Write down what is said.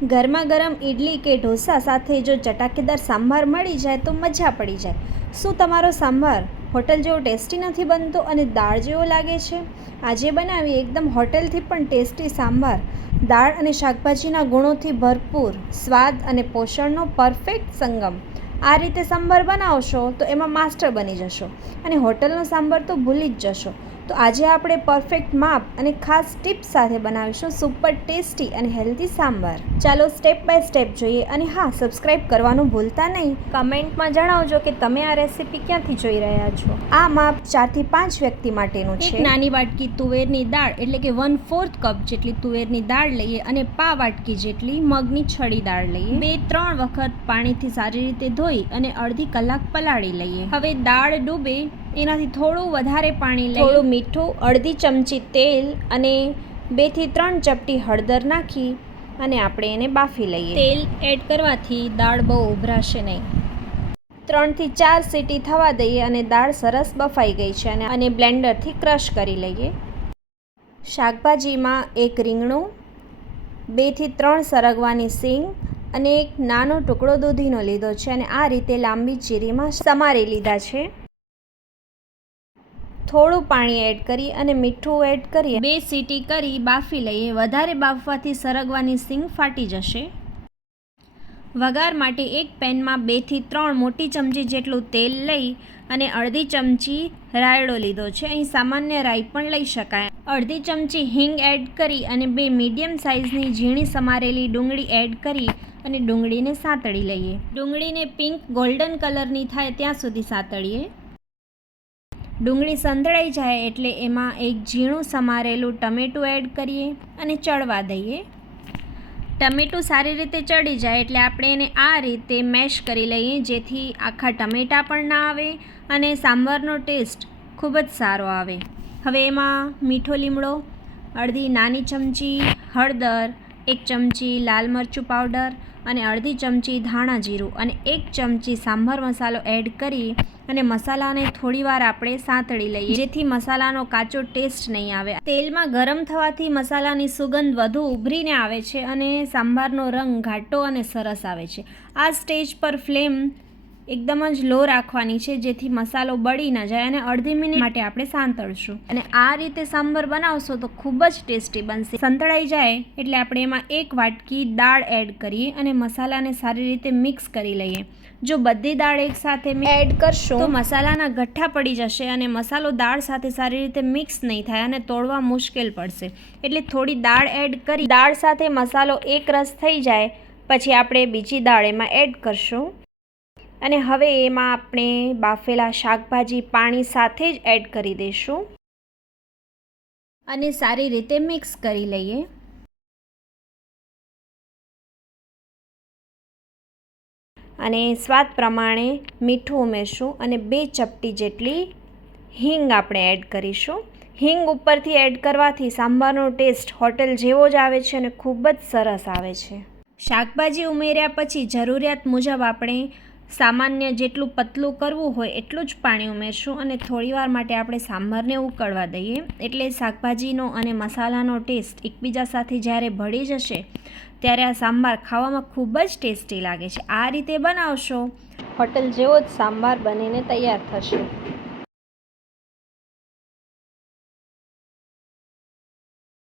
ગરમા ગરમ ઇડલી કે ઢોસા સાથે જો ચટાકેદાર સાંભાર મળી જાય તો મજા પડી જાય. શું તમારો સાંભાર હોટલ જેવો ટેસ્ટી નથી બનતો અને દાળ જેવો લાગે છે? આજે બનાવીએ એકદમ હોટલથી પણ ટેસ્ટી સાંભાર. દાળ અને શાકભાજીના ગુણોથી ભરપૂર, સ્વાદ અને પોષણનો પરફેક્ટ સંગમ. આ રીતે સાંભાર બનાવશો તો એમાં માસ્ટર બની જશો અને હોટલનો સાંભાર તો ભૂલી જ જશો. તો આજે આપણે પરફેક્ટ માપ અને ખાસ ટિપ્સ સાથે બનાવીશું સુપર ટેસ્ટી અને હેલ્ધી સાંભાર. ચાલો સ્ટેપ બાય સ્ટેપ જોઈએ. અને હા, સબસ્ક્રાઈબ કરવાનું ભૂલતા નહીં. કમેન્ટમાં જણાવજો કે તમે આ રેસીપી ક્યાંથી જોઈ રહ્યા છો. આ માપ 4 થી 5 વ્યક્તિ માટેનું છે. એક નાની વાટકી તુવેરની દાળ એટલે કે 1/4 કપ જેટલી તુવેરની દાળ લઈએ અને પા વાટકી જેટલી મગની છડી દાળ લઈએ. 2-3 વખત પાણીથી સારી રીતે ધોઈ અને અડધી કલાક પલાળી લઈએ. હવે દાળ ડૂબે એનાથી થોડું વધારે પાણી લઈ, થોડું મીઠું, અડધી ચમચી તેલ અને 2 થી 3 ચપટી હળદર નાખી અને આપણે એને બાફી લઈએ. તેલ એડ કરવાથી દાળ બહુ ઉભરાશે નહીં. 3 થી 4 સીટી થવા દઈએ અને દાળ સરસ બફાઈ ગઈ છે અને બ્લેન્ડરથી ક્રશ કરી લઈએ. શાકભાજીમાં એક રીંગણું, 2 થી 3 સરગવાની સિંગ અને એક નાનો ટુકડો દૂધીનો લીધો છે અને આ રીતે લાંબી ચીરીમાં સમારી લીધા છે. થોડું પાણી એડ કરી અને મીઠું એડ કરી 2 સીટી કરી બાફી લઈએ. વધારે બાફવાથી સરગવાની સિંગ ફાટી જશે. વઘાર માટે એક પેનમાં 2 થી 3 મોટી ચમચી જેટલું તેલ લઈ અને અડધી ચમચી રાયડો લીધો છે. અહીં સામાન્ય રાઈ પણ લઈ શકાય. અડધી ચમચી હિંગ એડ કરી અને 2 મીડિયમ સાઇઝની ઝીણી સમારેલી ડુંગળી એડ કરી અને ડુંગળીને સાંતળી લઈએ. ડુંગળીને પિંક ગોલ્ડન કલરની થાય ત્યાં સુધી સાંતળીએ. ડુંગળી સંતળાઈ જાય એટલે એમાં એક ઝીણું સમારેલું ટમેટું એડ કરીએ અને ચડવા દઈએ. ટમેટું સારી રીતે ચડી જાય એટલે આપણે એને આ રીતે મેશ કરી લઈએ, જેથી આખા ટમેટાં પણ ના આવે અને સાંભારનો ટેસ્ટ ખૂબ જ સારો આવે. હવે એમાં મીઠો લીમડો, અડધી નાની ચમચી હળદર, 1 ચમચી લાલ મરચું પાવડર અને અડધી ચમચી ધાણા જીરું અને 1 ચમચી સાંભાર મસાલો એડ કરી અને મસાલાને થોડીવાર આપણે સાંતળી લઈએ, જેથી મસાલાનો કાચો ટેસ્ટ નહીં આવે. તેલમાં ગરમ થવાથી મસાલાની સુગંધ વધુ ઉભરીને આવે છે અને સાંભારનો રંગ ઘાટો અને સરસ આવે છે. આ સ્ટેજ પર ફ્લેમ એકદમ જ લો રાખવાની છે, જેથી મસાલો બળી ન જાય અને અડધી મિનિટ માટે આપણે સાંતળશું. અને આ રીતે સાંભાર બનાવશો તો ખૂબ જ ટેસ્ટી બનશે. સંતળાઈ જાય એટલે આપણે એમાં 1 વાટકી દાળ એડ કરીએ અને મસાલાને સારી રીતે મિક્સ કરી લઈએ. જો બધી દાળ એકસાથે એડ કરશો તો મસાલાના ગઠ્ઠા પડી જશે અને મસાલો દાળ સાથે સારી રીતે મિક્સ નહીં થાય અને તોડવા મુશ્કેલ પડશે. એટલે થોડી દાળ એડ કરી દાળ સાથે મસાલો એક રસ થઈ જાય પછી આપણે બીજી દાળ એમાં એડ કરશું અને હવે એમાં આપણે બાફેલા શાકભાજી પાણી સાથે જ એડ કરી દઈશું અને સારી રીતે મિક્સ કરી લઈએ. અને સ્વાદ પ્રમાણે મીઠું ઉમેરશું અને 2 ચપટી જેટલી હિંગ આપણે એડ કરીશું. હિંગ ઉપરથી એડ કરવાથી સાંભારનો ટેસ્ટ હોટલ જેવો જ આવે છે અને ખૂબ જ સરસ આવે છે. શાકભાજી ઉમેર્યા પછી જરૂરિયાત મુજબ આપણે સામાન્ય જેટલું પતલું કરવું હોય એટલું જ પાણી ઉમેરશું અને થોડીવાર માટે આપણે સાંભારને ઉકળવા દઈએ. એટલે શાકભાજીનો અને મસાલાનો ટેસ્ટ એકબીજા સાથે જ્યારે ભળી જશે ત્યારે આ સાંભાર ખાવામાં ખૂબ જ ટેસ્ટી લાગે છે. આ રીતે બનાવશો હોટલ જેવો જ સાંભાર બનીને તૈયાર થશે.